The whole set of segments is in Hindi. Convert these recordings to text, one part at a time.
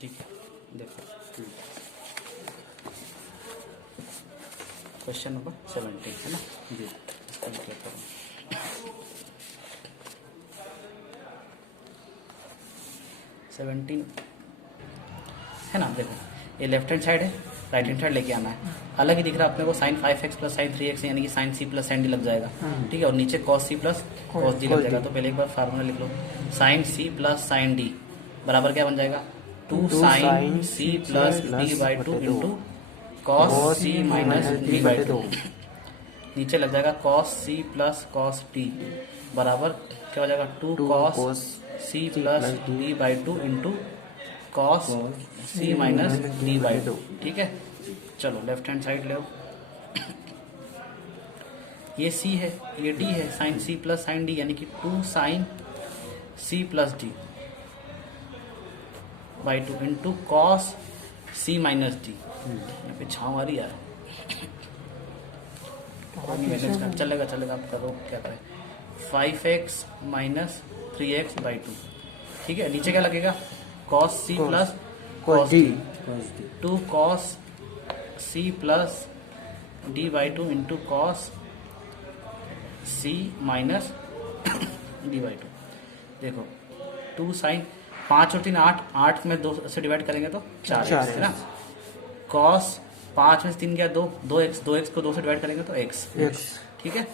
ठीक है, देखो क्वेश्चन नंबर 17 है ना जी। इसका क्या करूँ, 17 है ना। देखो ये लेफ्ट हैंड साइड है, राइट हैंड साइड लेके आना है। अलग ही दिख रहा है अपने को sign 5x plus sign 3x यानी कि sine C plus sine D लग जाएगा। ठीक है, और नीचे cos C plus cos D लग जाएगा। तो पहले एक बार फार्मूला लिख लो, sine C plus sine D बराबर क्या बन जाएगा, 2 sine C plus D by 2 into cos C minus D by 2। नीचे लग जाएगा cos C plus cos D बराबर क्या हो जाएगा, 2 cos C plus D by 2 into cos C minus D by 2। ठीक है, चलो लेफ्ट हैंड साइड ले आओ। ये सी है, ये डी है, sine C plus sine D यानी कि 2 sine C plus D by 2 into cos C minus D. यहाँ पे छाँव आ रही है, चलेगा चलेगा, आप करो क्या करें, 5x माइनस 3x बाई 2। ठीक है, नीचे क्या लगेगा, cos C plus cos D, 2 cos C plus D by 2 into cos C minus D by 2। देखो 2 साइन 5 और 3 8, 8 में 2 से डिवाइड करेंगे तो 4 है ना। कॉस 5 में से 3 गया 2, 2x, 2x को 2 से डिवाइड करेंगे तो x। ठीक है,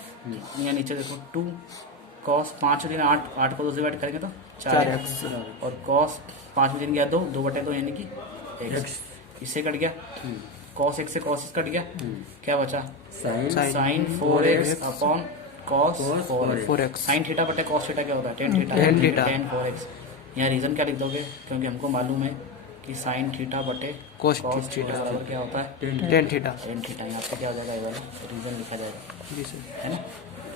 यहाँ नीचे देखो 2 कॉस 5 और 3 8, 8 को 2 से डिवाइड करेंगे तो 4x, और कॉस 5 में 3 गया 2, 2/2 यानी कि x। इससे कट गया, कॉस x से कॉस कट गया, क्या बचा, sine 4x upon cos 4x। Sine theta बटे कॉस थीटा क्या होता है, टेन थीटा, टेन 4x। यहाँ रीजन क्या लिख दोगे, क्योंकि हमको मालूम है कि साइन थीटा बटे कॉस थीटा बराबर क्या होता है, टेन थीटा। यहाँ पे क्या हो जाएगा, ये वाला रीजन लिखा जाएगा, है ना,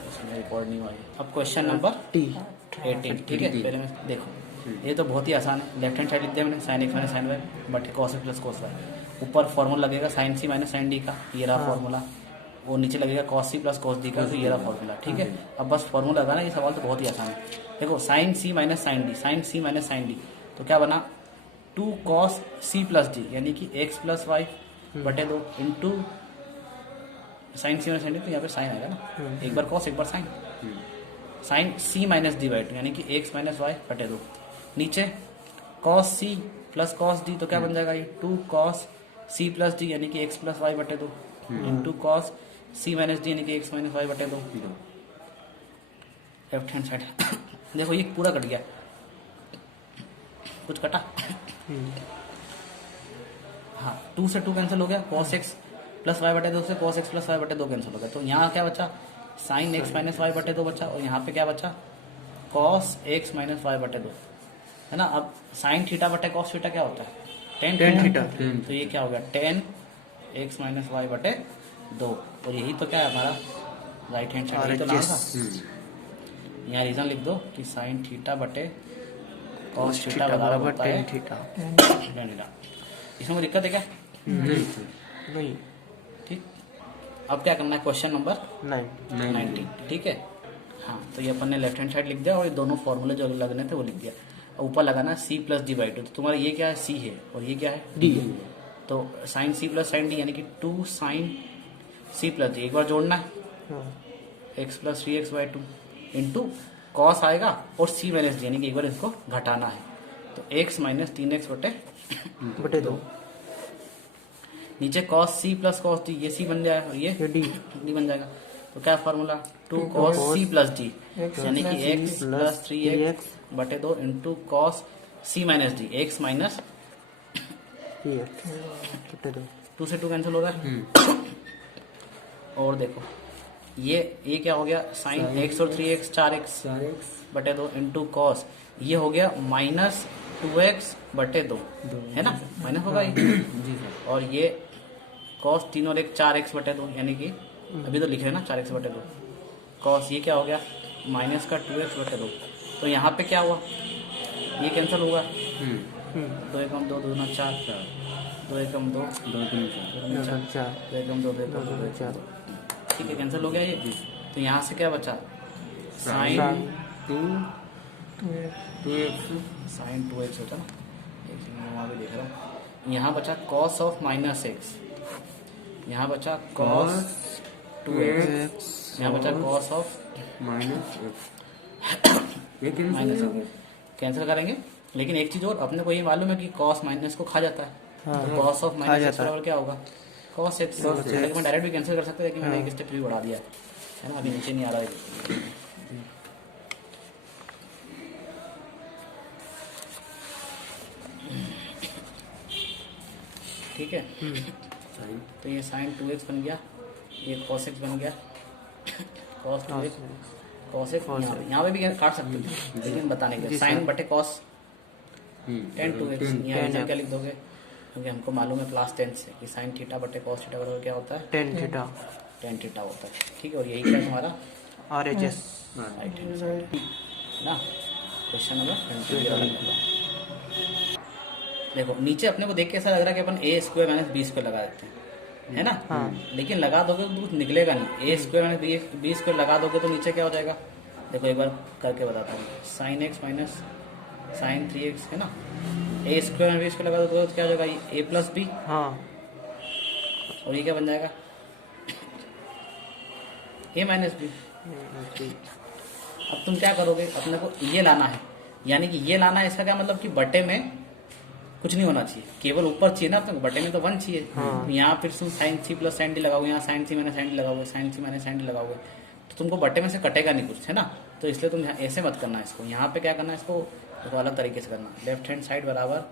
उसमें रिकॉर्ड नहीं हुआ है। अब क्वेश्चन नंबर 18। ठीक है, पहले मैं देखो ये तो बहुत ही आसान है। लेफ्ट हैंड साइड लिख दिया मैंने, sine X minus sine Y बटे cos X plus cos Y. ऊपर फॉर्मूला लगेगा sine C minus sine D का, ये रहा फॉर्मूला। वो नीचे लगेगा cos C plus cos D का, तो ये रहा फॉर्मूला। ठीक है, अब बस फॉर्मूला लगाना, ये सवाल तो बहुत ही आसान है। देखो sign C minus sine D, sine C minus sine D तो क्या बना, 2 कॉस सी प्लस डी यानी कि एक्स प्लस वाई बटे 2 into sine C minus sine D, तो यहाँ पे साइन आएगा ना, एक बार कॉस एक बार sine, sine C minus D by 2 यानी कि एक्स माइनस वाई बटे 2। नीचे cos C plus cos D तो क्या बन जाएगा, ये 2 कॉस सी प्लस डी यानी कि एक्स प्लस वाई बटे 2 into cos C minus D यानी कि एक्स माइनस वाई बटे 2। लेफ्ट हैंड साइड देखो ये पूरा कट गया, कुछ कटा, हाँ 2 से 2 कैंसिल हो गया, कॉस एक्स प्लस वाई बटे 2 से कॉस एक्स प्लस वाई बटे 2 कैंसिल हो गया। तो यहाँ क्या बचा, साइन एक्स माइनस वाई बटे 2 बचा, और यहाँ पे क्या बचा, कॉस एक्स माइनस वाई बटे 2, है ना। अब साइन थीटा बटे कॉस थीटा क्या होता है, टेन थीटा। तो ये क्या हो गया, टेन एक्स माइनस वाई बटे 2, और यही तो क्या है हमारा राइट हैंड साइड, यही तो नाम था। यहाँ रीजन लिख दो कि साइन थीटा बटे कॉस थीटा बराबर टेन थीटा। इसमें कोई दिक्कत है क्या, नहीं। ठीक, अब क्या करना है, क्वेश्चन नंबर 19। ठीक है, हाँ तो ये अपन ने लेफ्ट हैंड साइड लिख दिया, और ये दोनों फॉर्मूले जो लगने थे वो लिख दिया। ऊपर लगाना सी प्लस डी बाई 2, तो तुम्हारा ये क्या है, सी है, और ये क्या है, डी। तो sine C plus sine D यानी कि 2 साइन सी प्लस डी, एक बार जोड़ना है, x plus 3x by 2 into cos आएगा और सी माइनस डी यानी कि एक बार इसको घटाना है, तो x माइनस 3x बटे 2। नीचे cos C plus cos D, ये सी बन जाएगा और ये डी बन जाएगा। तो क्या formula, 2 cos C plus D यानी कि x प्लस 3x बटे 2 into cos C minus D, x minus 2 से 2 कैंसिल हो रहा है। और देखो ये क्या हो गया, साइन एक्स और 3x 4x बटे 2 इंटू कॉस, ये हो गया माइनस 2x बटे 2, है ना, माइनस होगा ये। और ये कॉस 3 और 1 4x बटे 2 यानी कि अभी तो लिखे है ना 4x बटे 2, कॉस ये क्या हो गया, माइनस का 2x बटे 2। तो यहाँ पे क्या हुआ, ये कैंसिल होगा, 2 एकम 2 2 4, 2 एकम 2 2 4, 2 एकम 2 2 4। ठीक है, कैंसिल हो गया ये। तो यहाँ से क्या बचा, साइन 2x होता ना, वहाँ भी देख रहा हूँ। यहाँ बचा कॉस ऑफ माइनस एक्स, यहाँ बचा कॉस 2x, यहाँ बचा cos of minus minus cancel करेंगे। लेकिन एक चीज और, अपने को ये मालूम है कि कॉस माइनस को खा जाता है, तो कॉस ऑफ माइनस एक्स बराबर क्या होगा, कॉस एक्स। मैं डायरेक्ट भी कैंसिल कर सकते हैं, लेकिन मैंने एक स्टेप भी बढ़ा दिया है ना, अभी नीचे नहीं आ रहा है। ठीक है, तो ये साइन 2x बन गया, ये cos x बन गया, cos 2x cos x। यहाँ पे भी काट सकते हो, लेकिन बताने के साइन बटे cos tan 2x। यहाँ क्या लिख दोगे, क्योंकि हमको मालूम है क्लास 10 से कि साइन थीटा बटे cos थीटा बराबर क्या होता है, tan थीटा होता है। ठीक है, और यही क्या है तुम्हारा RHS राइट हैंड साइड ना। क्वेश्चन नंबर 20 देखो, नीचे अपने को देख के ऐसा लग रहा है कि अपन a square minus B square लगा देते हैं, है ना। लेकिन लगा दोगे तो कुछ निकलेगा नहीं। a square minus B square लगा दोगे तो नीचे क्या हो जाएगा, देखो एक बार करके बताता हूँ। Sign X minus sign 3x है ना, a square minus B square लगा दोगे तो क्या हो जाएगा, a प्लस बी, और ये क्या बन जाएगा, a माइनस बी। अब तुम क्या करोगे, अपने को ये लाना है, यानी कि ये लाना है। इसका क्या मतलब कि बटे में कुछ नहीं होना चाहिए, केवल ऊपर चाहिए ना अपने को, बटे में तो 1 चाहिए। तो यहाँ फिर तुम sine C plus sine D लगाओगे, यहाँ sine C minus sine D लगाओगे, sine C minus sine D लगाओगे, तो तुमको बटे में से कटेगा नहीं कुछ, है ना। तो इसलिए तुम ऐसे मत करना इसको, यहाँ पे क्या करना है, इसको देखो अलग तरीके से करना। लेफ्ट हैंड साइड बराबर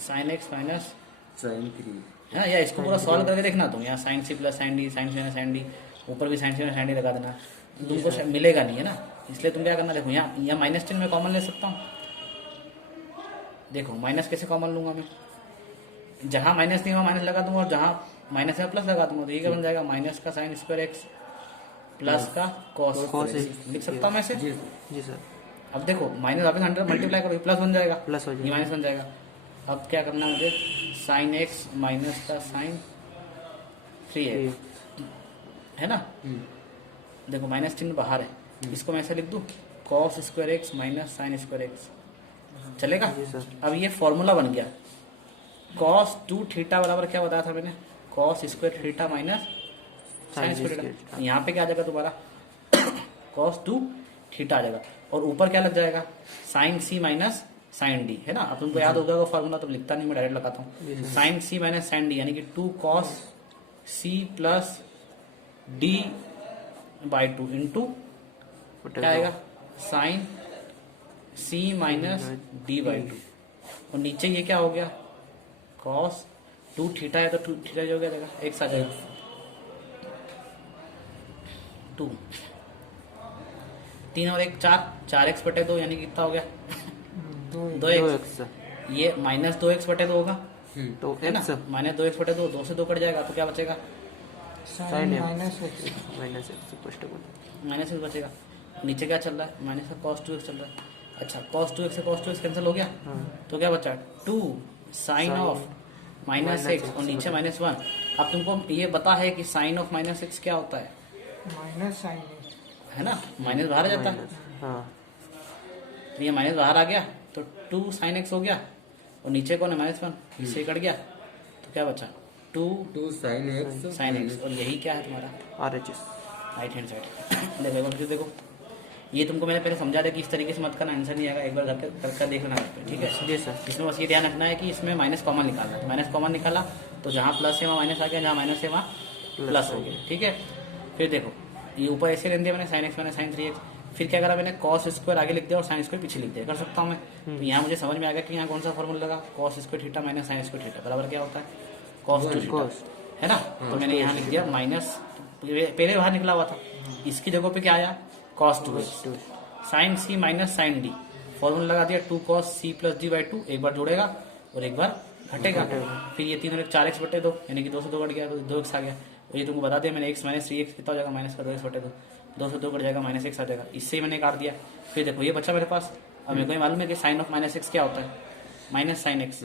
साइन एक्स माइनस साइन 3 है ना, या इसको पूरा सॉल्व करके देखना तुम। यहाँ sine C plus sine D, sine C minus sine D, ऊपर भी sine C minus sine D लगा देना, तुमको मिलेगा नहीं, है ना। इसलिए तुम क्या करना, देखो यहाँ माइनस चिन्ह में कॉमन ले सकता हूँ। देखो माइनस कैसे कॉमन लूंगा मैं, जहां माइनस नहीं हुआ माइनस लगा दूंगा, और जहां माइनस है प्लस लगा दूंगा। तो ये क्या बन जाएगा, माइनस का साइन स्क्वायर एक्स प्लस का कॉस लिख सकता हूँ मैं इसे। जी सर। अब देखो माइनस वापस 100 मल्टीप्लाई करो, प्लस बन जाएगा, प्लस हो जाएगा, ये माइनस बन जाएगा। अब क्या करना है मुझे, साइन एक्स माइनस का साइन 3x है ना। देखो माइनस चिन्ह बाहर है, इसको मैं ऐसे लिख दूं, cos square x minus sine square x, चलेगा। अब ये फॉर्मूला बन गया, कॉस 2 थीटा बराबर क्या बताया था मैंने, cos square theta minus sine square theta. यहाँ पे क्या आ जाएगा दोबारा, कॉस 2 थीटा आ जाएगा, और ऊपर क्या लग जाएगा, sign C minus sine D, है ना। अब तुमको याद होगा फॉर्मूला, तो लिखता नहीं, मैं डायरेक्ट लगाता हूँ। Sine C minus sine D यानी कि 2 cos C plus D by 2 into क्या आएगा, sine C minus D by 2, और नीचे ये क्या हो गया, कॉस 2 थीटा है तो 2 थीटा जो हो गया एक्स आ जाएगा, 2 3 और 1 4, 4x बटे 2 यानी कितना हो गया 2x। ये माइनस 2x बटे 2 होगा, तो है ना, माइनस 2x बटे 2, 2 से 2 कट जाएगा, तो क्या बचेगा, माइनस एक्स बचेगा। नीचे क्या चल रहा है, माइनस का cos 2x चल रहा है। अच्छा cos 2x से cos 2x कैंसिल हो गया, तो क्या बचा 2 साइन ऑफ माइनस एक्स, और नीचे -1। अब तुमको ये बता है कि साइन ऑफ माइनस एक्स क्या होता है, माइनस साइन है ना, माइनस बाहर आ जाता है। तो ये माइनस बाहर आ गया, तो 2 साइन एक्स हो गया, और नीचे कौन है -1, इससे कट गया, तो क्या बचा 2 साइन एक्स, और यही क्या है तुम्हारा RHS राइट हैंड साइड। देखो फिर देखो, ये तुमको मैंने पहले समझा दिया कि इस तरीके से मत करना, आंसर नहीं आएगा, एक बार करके देख लेना, ठीक है। जी सर। इसमें बस ये ध्यान रखना है कि इसमें माइनस कॉमन निकालना है, माइनस कॉमन निकाला तो जहाँ प्लस है वहाँ माइनस आ गया, जहाँ माइनस है वहाँ प्लस हो गया, ठीक है। फिर देखो ये ऊपर ऐसे ले दिया मैंने, sine X minus sign 3x, फिर क्या करा मैंने, कॉस स्क्वायर आगे लिख दिया और साइन स्क्वायर पीछे लिख दिया, कर सकता हूँ मैं। तो यहाँ मुझे समझ में आ गया कि यहाँ कौन सा फॉर्मूला लगा, cos square theta minus sine square theta बराबर क्या होता है, कॉस 2 थीटा, है ना। तो मैंने यहाँ लिख दिया माइनस, पहले बाहर निकला हुआ था, इसकी जगह पे क्या आया, cos 2x, sine C minus sine D, formula लगा दिया 2 cos C plus D by 2, एक बार जोड़ेगा और एक बार घटेगा। फिर ये 3 और 1 4x बटे 2 यानी कि 2 से 2 कट गया, तो 2x आ गया। और ये तुमको बता दिया मैंने, x माइनस 3x कितना हो जाएगा, माइनस का 2x बटे 2, 2 से 2 कट जाएगा, -x आ जाएगा, इससे ही मैंने काट दिया। फिर देखो ये बच्चा मेरे पास, अब मेरे को मालूम है कि साइन ऑफ -x क्या होता है, माइनस साइन एक्स,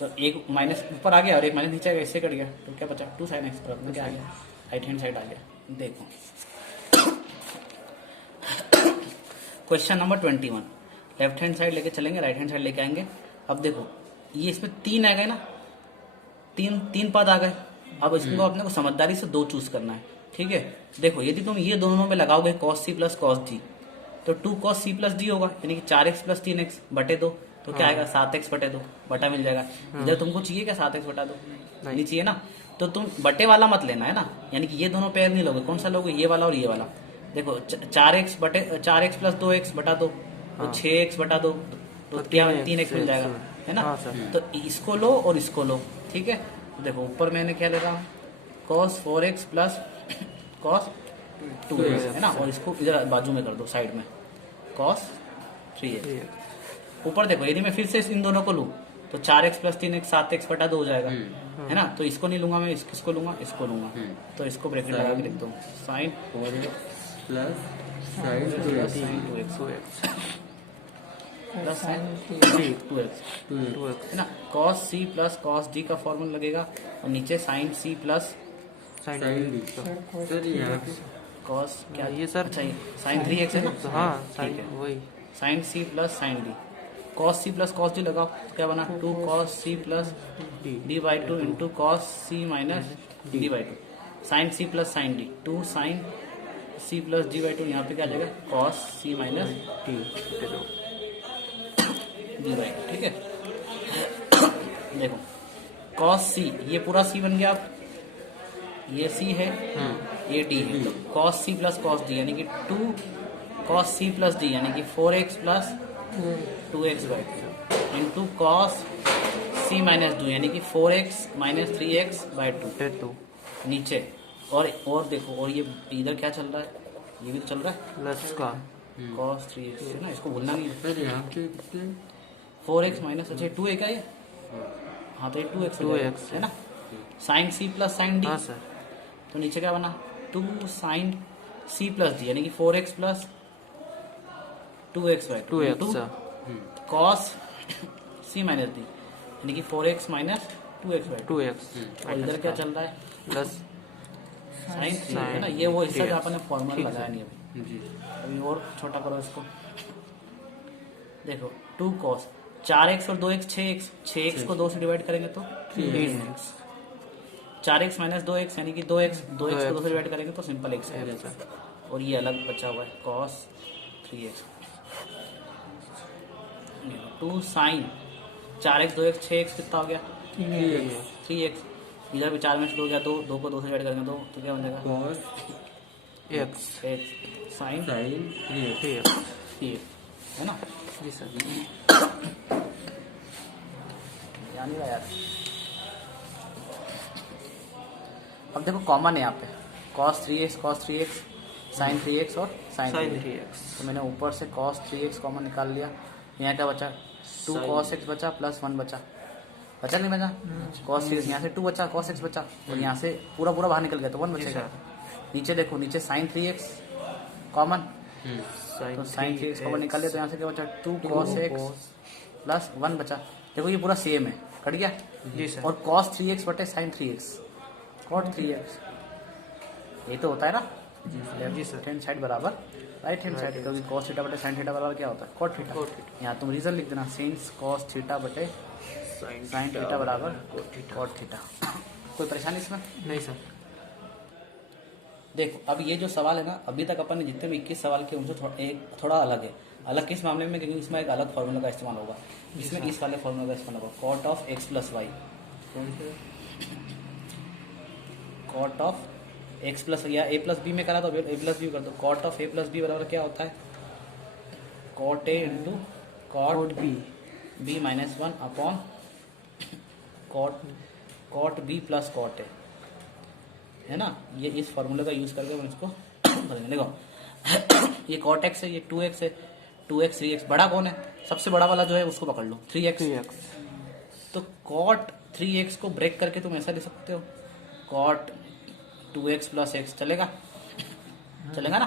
तो एक माइनस ऊपर आ गया और एक माइनस नीचे आ गया, इससे कट गया, तो क्या बचा 2 साइन एक्स, और अपना क्या आ गया, राइट हैंड साइड आ गया। देखो question number 21, left hand side लेके चलेंगे, राइट हैंड साइड लेके आएंगे। अब देखो ये इसमें 3 आ गए ना, तीन पद आ गए। अब इसको अपने को समझदारी से 2 चूज करना है, ठीक है। देखो यदि तुम ये दोनों में लगाओगे cos c plus cos d, तो 2 cos c प्लस d होगा, यानी कि 4x प्लस 3x बटे 2, तो क्या आएगा 7x बटे 2, बटा मिल जाएगा। इधर तुमको चाहिए क्या 7x बटा 2? नहीं चाहिए ना, तो तुम बटे वाला मत लेना है ना, यानी कि ये दोनों पेयर नहीं लोगे। कौन सा लोगे? ये वाला और ये वाला। देखो 4x प्लस 2x बटा 2, तो 6x बटा 2, तो क्या 3x मिल जाएगा, है ना। तो इसको लो और इसको लो, ठीक है। तो देखो ऊपर मैंने क्या ले रहा हूँ, cos 4x plus cos 2x, है ना, और इसको इधर बाजू में कर दो साइड में, cos 3x। ऊपर देखो यदि मैं फिर से इन दोनों को लूँ तो 4x प्लस 3x 7x बटा 2 हो जाएगा, है ना। तो इसको नहीं लूंगा मैं, किसको लूंगा? इसको लूंगा। तो इसको ब्रैकेट लगा के लिख दो, sine 4x plus sine 2x plus sine 2x, है ना। cos c plus cos d का फॉर्मूला लगेगा, और नीचे sine c plus sine D. Sir यहाँ पे cos क्या ये सर अच्छा ये साइन 3x है ना। हाँ ठीक है, वही sine c plus sine d, cos c plus cos d लगाओ, क्या बना 2 cos c plus d by 2 into cos c minus d by 2, sine c plus sine d, 2 sine c plus d by 2, यहाँ पे क्या आ जाएगा cos c minus d by 2, ठीक है। देखो cos c, ये पूरा c बन गया, अब ये c है, ये d है, तो cos c plus cos d यानी कि 2 cos c प्लस d यानी कि 4x plus 2x by 2 into cos c minus 2 यानी कि 4x माइनस 3x बाई 2 नीचे। और देखो, और ये इधर क्या चल रहा है, ये भी तो चल रहा है प्लस का cos 3x है ना, इसको भूलना नहीं है। सर यहाँ पे कितने 4x माइनस, अच्छा 2 है क्या ये? हाँ तो ये 2x हो जाएगा, 2x है ना। Sine c plus sine d, हाँ सर तो नीचे क्या बना 2 साइन c प्लस d यानी कि 4x plus 2x by 2 2x cos c minus d यानी कि 4x minus 2x by 2, 2x और इधर क्या चल रहा है प्लस साइन 3, है ना। ये वो हिस्सा जो आपने फॉर्मूला लगाया नहीं अभी, जी अभी और छोटा करो इसको। देखो 2 cos 4x और 2x 6x को 2 से डिवाइड करेंगे तो 3x, 4x माइनस 2x यानी कि 2x को 2 से डिवाइड करेंगे तो सिंपल x है, और ये अलग बचा हुआ है cos 3x। 2 sign 4x 2x 6x कितना हो गया 3x, इधर भी 4 में से 2 गया, 2 को 2 से डिवाइड करेंगे तो क्या बन जाएगा cos x x sine sine 3x 3x, है ना। जी सर यानी यार अब देखो कॉमन है यहाँ पे cos 3x sin 3x और sin साइन 3x, 3x तो मैंने ऊपर से cos 3x कॉमन निकाल लिया। यहाँ क्या बचा 2 cos x बचा प्लस 1 बचा नहीं बचा, cos 3x यहाँ से 2 बचा, cos x बचा, और यहाँ से पूरा बाहर निकल गया तो 1 बचेगा। नीचे देखो, नीचे sin 3x कॉमन, तो sin 3x कॉमन निकाल लिया, तो यहाँ से क्या बचा 2 cos x प्लस 1 बचा। देखो ये पूरा सेम है, कट गया। जी सर और cos 3x बटे sin 3x cot 3x, ये तो होता है ना लेफ्ट हैंड साइड बराबर राइट हैंड साइड, क्योंकि cos थीटा बटे sin थीटा बराबर क्या होता है cot थीटा। यहाँ तुम रीजन लिख देना, सिंस cos थीटा बटे sin थीटा बराबर cot थीटा। कोई परेशानी इसमें? नहीं सर देखो अब ये जो सवाल है ना, अभी तक अपन ने जितने भी 21 सवाल किए उनसे थोड़ा अलग है। अलग किस मामले में? क्योंकि इसमें एक अलग फॉर्मूला का इस्तेमाल होगा, इसमें इस वाले फॉर्मूला का इस्तेमाल होगा, cot of x plus Y, cot of x plus, या a प्लस बी में करा तो a प्लस बी कर दो। cot of a plus B बराबर क्या होता है cot a into cot b minus 1 upon cot b plus cot a, है ना। ये इस फॉर्मूले का यूज करके हम इसको करेंगे। देखो ये cot x है, ये 2x है, 2x 3x, बड़ा कौन है? सबसे बड़ा वाला जो है उसको पकड़ लो 3x। तो cot 3x को ब्रेक करके तुम ऐसा लिख सकते हो cot 2x प्लस x, चलेगा ना।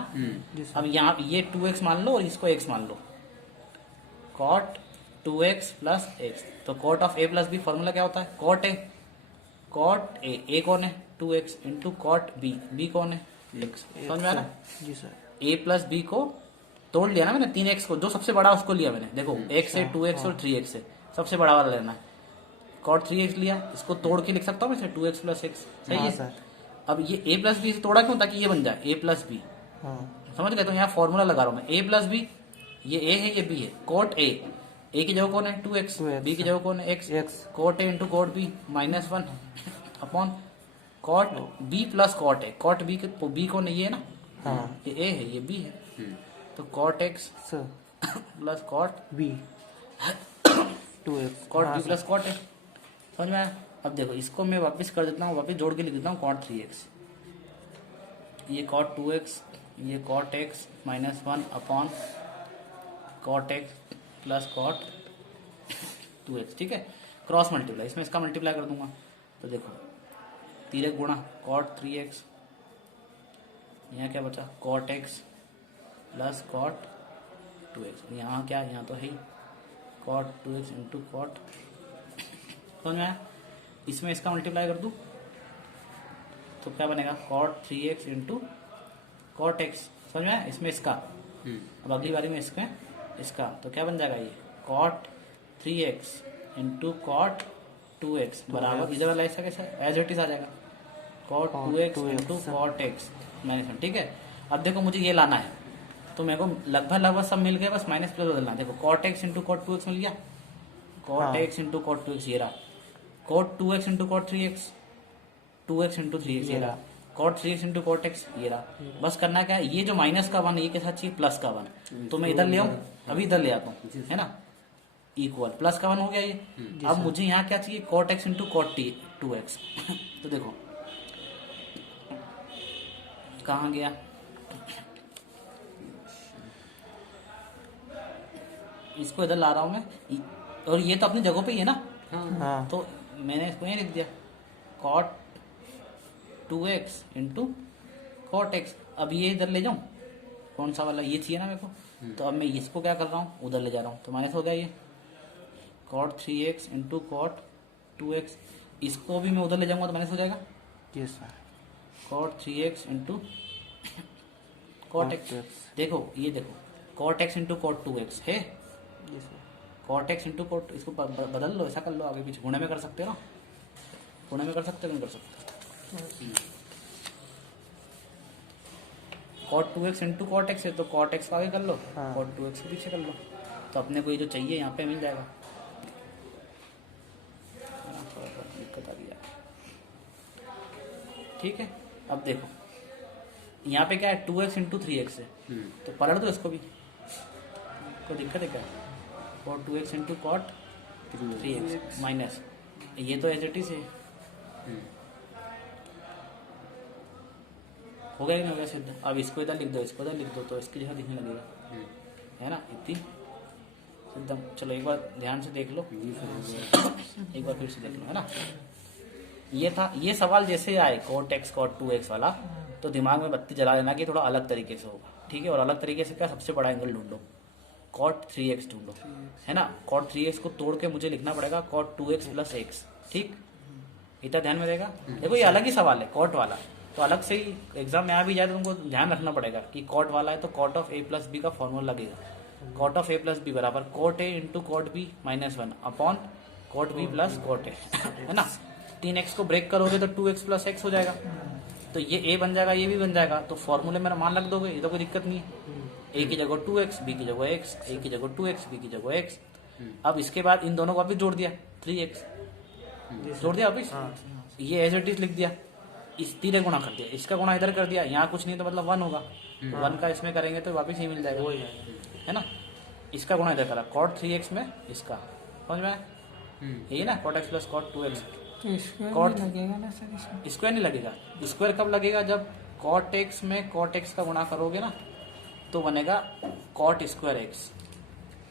अब यहाँ ये 2x मान लो और इसको x मान लो, cot 2x प्लस x, तो cot of a plus b formula क्या होता है cot a कौन है 2x इंटू cot b कौन है x, समझ में आया ना। जी सर a प्लस b को तोड़ लिया ना मैंने 3x को, जो सबसे बड़ा उसको लिया मैंने, देखो x है, 2x और 3x है, सबसे बड़ा वाला लेना है। कॉट 3x लिया, इसको तोड़ के लिख सकता हूँ मैं 2x प्लस x, सही हाँ है सर। अब ये a प्लस बी से तोड़ा क्यों, ताकि ये बन जाए a प्लस बी, हाँ समझ गए। तो यहाँ फॉर्मूला लगा रहा हूँ मैं, a प्लस बी, ये a है ये b है, कॉट a की जगह कौन है 2x, 2x, b की जगह कौन है x, x cot a into cot b -1 upon cot b plus cot a, cot b कौन है ये है ना, हाँ ये a है ये b है, तो cot x sir plus cot b 2x cot हाँ b sir. Plus cot a, समझ में आया। अब देखो इसको मैं वापस कर देता हूँ, वापस जोड़ के लिख देता हूँ कॉट 3x, ये कॉट 2x, ये cot x -1 upon cot x plus cot 2x, ठीक है। क्रॉस मल्टीप्लाई, इसमें इसका मल्टीप्लाई कर दूंगा, तो देखो 3x गुणा कॉट 3x, यहाँ क्या बचा cot x plus cot 2x, यहाँ क्या, यहाँ तो है ही कॉट 2x इंटू कॉट, समझ में आया। इसमें इसका मल्टीप्लाई कर दूं तो क्या बनेगा cot 3x into cot x, समझ में आया। इसमें इसका, अब अगली बारी में इसमें इसका, तो क्या बन जाएगा ये cot 3x into cot 2x बराबर, इधर वाला ऐसा कैसा एज इट इज आ जाएगा cot 2x into cot x -1, ठीक है। अब देखो मुझे ये लाना है, तो मेरे को लगभग सब मिल गया, बस माइनस प्लस बदलना है। देखो cot x into cot 2x मिल गया, cot x into cot 2x ये रहा, cot 2x into cot 3x, 2x into 3x ये रहा, cot 3x into cot x ये रहा। बस करना क्या है, ये जो माइनस का 1 ये के साथ चाहिए प्लस का 1, तो मैं इधर ले आऊँ, अभी इधर ले आता हूँ, है ना, इक्वल प्लस का 1 हो गया ये। अब मुझे यहाँ क्या चाहिए cot x into cot 2x तो देखो कहाँ गया, इसको इधर ला रहा हूँ मैं, और ये तो अपनी जगह पे ही है ना, हाँ तो मैंने इसको यहीं लिख दिया cot 2x into cot x। अब ये इधर ले जाऊं, कौन सा वाला ये चाहिए ना मेरे को, तो अब मैं इसको क्या कर रहा हूँ उधर ले जा रहा हूँ, तो माइनस हो गया ये cot 3x into cot 2x, इसको भी मैं उधर ले जाऊंगा तो माइनस हो जाएगा जी sir. Cot 3x into cot x। देखो ये देखो cot x into cot 2x है, जी sir. Cot x into cot, इसको बदल लो, ऐसा कर लो आगे पीछे, गुणे में कर सकते हो ना, गुणे में कर सकते हो, नहीं कर सकते। Cot 2x into cot x है, तो कॉट x को आगे कर लो, हाँ। कॉट 2x को पीछे कर लो, तो अपने को ये जो चाहिए यहाँ पे मिल जाएगा। थोड़ा सा दिक्कत आ रही है, ठीक है। अब देखो यहाँ पे क्या है 2x इंटू 3x है, तो पलट दो इसको भी, कोई दिक्कत है क्या, cot 2x into cot 3x minus, ये तो एज इट इज है, हो गया कि नहीं हो गया सिद्ध। अब इसको इधर लिख दो, इसको इधर लिख दो, तो इसकी जगह दिखने लगेगा, है ना, इतनी एकदम। चलो एक बार ध्यान से देख लो, एक बार फिर से देख लो, है ना। ये था, ये सवाल जैसे आए कॉट x कॉट 2x वाला, तो दिमाग में बत्ती जला लेना कि थोड़ा अलग तरीके से होगा, ठीक है। और अलग तरीके से क्या, सबसे बड़ा एंगल ढूंढो, कॉट 3x ढूंढो, है ना। कॉट 3x को तोड़ के मुझे लिखना पड़ेगा कॉट 2x प्लस x, ठीक, इतना ध्यान में रहेगा। देखो ये अलग ही सवाल है कॉट वाला, तो अलग से ही एग्जाम में आ भी जाए तो तुमको ध्यान रखना पड़ेगा कि कॉट वाला है तो cot of a plus B का फॉर्मूला लगेगा, cot of a plus B बराबर cot a into cot B -1 upon cot B plus cot a, है ना। 3x को ब्रेक करोगे तो 2x प्लस x हो जाएगा, तो ये a बन जाएगा, ये भी बन जाएगा, तो फॉर्मूले में मान रख दोगे, ये तो कोई दिक्कत नहीं है। a की जगह 2x, b की जगह x, a की जगह 2x, b की जगह x। अब इसके बाद इन दोनों को वापिस जोड़ दिया, 3x जोड़ दिया वापिस, ये एज इट इज लिख दिया, इस 3 गुणा कर दिया, इसका गुणा इधर कर दिया, यहाँ कुछ नहीं तो मतलब 1 होगा, 1 का इसमें करेंगे तो वापिस ही मिल जाएगा, है ना। इसका गुणा इधर करा कॉट 3x में इसका, समझ में आया? यही ना cot x plus cot 2x, तो स्क्वायर कॉट नहीं लगेगा ना सर इसमें? स्क्वायर नहीं लगेगा। स्क्वायर कब लगेगा, जब कॉट x में कॉट x का गुणा करोगे ना, तो बनेगा cot square x।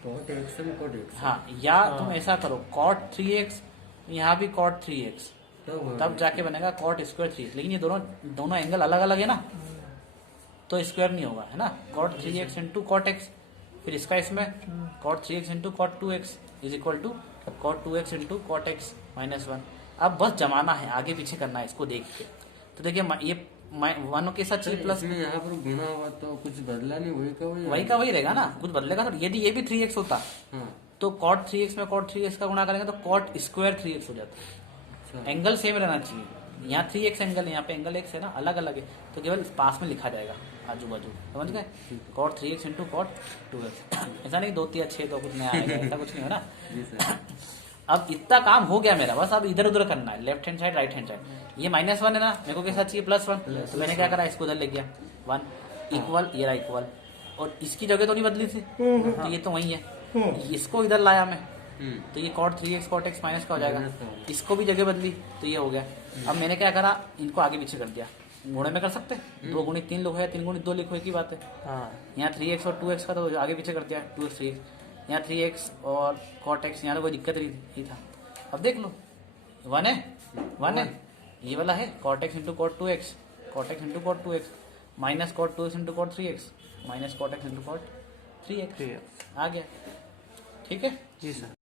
Cot X में कॉट एक्स, हाँ, या तुम ऐसा करो कॉट 3x, यहाँ भी कॉट 3x, तब जाके बनेगा कॉट स्क्वायर 3x। लेकिन ये दोनों एंगल अलग अलग है ना, तो स्क्वायर नहीं होगा, है ना। Cot 3x into cot x, फिर इसका इसमें cot 3x into cot 2x is equal to cot 2x into cot x -1। अब बस जमाना है, आगे पीछे करना है इसको देख के। तो देखिए ये वन के साथ चाहिए प्लस, इसमें यहाँ पर गुणा हुआ तो कुछ बदला नहीं, वही का वही रहेगा ना, कुछ बदलेगा तो। यदि ये भी 3x होता हाँ तो cot 3x में cot 3x का गुणा करेंगे तो cot स्क्वायर 3x हो जाता। अच्छा एंगल सेम रहना चाहिए, यहाँ 3x एंगल है, यहाँ पे एंगल x है ना, अलग अलग है, तो केवल पास में लिखा जाएगा आजू बाजू, समझ गए। cot 3x into cot 2x, ऐसा नहीं 2 3 6 तो कुछ नया आएगा, ऐसा कुछ नहीं है ना। जी सर। अब इतना काम हो गया मेरा, बस अब इधर उधर करना है, left hand side right hand side. ये -1 है ना, मेरे को के साथ चाहिए +1, तो मैंने क्या करा, इसको उधर ले गया 1 इक्वल, ये रहा इक्वल, और इसकी जगह तो नहीं बदली थी, तो ये तो वही है, इसको इधर लाया मैं, तो ये cot 3x cot x minus का हो जाएगा, इसको भी जगह बदली तो ये हो गया। अब मैंने क्या करा, इनको आगे पीछे कर दिया, गुणे में कर सकते, 2 गुणित 3 लिखो या 3 गुणित 2 लिखो, एक ही बात है। हाँ यहाँ 3x और 2x का तो आगे पीछे कर दिया, 2x 3x, यहाँ 3x और cot x, यहाँ तो कोई दिक्कत नहीं था। अब देख लो 1 है, 1 है, ये वाला है cot x into cot 2x, cot x into cot 2x, minus cot 2x into cot 3x, minus cot x into cot 3x, आ गया, ठीक है। जी सर।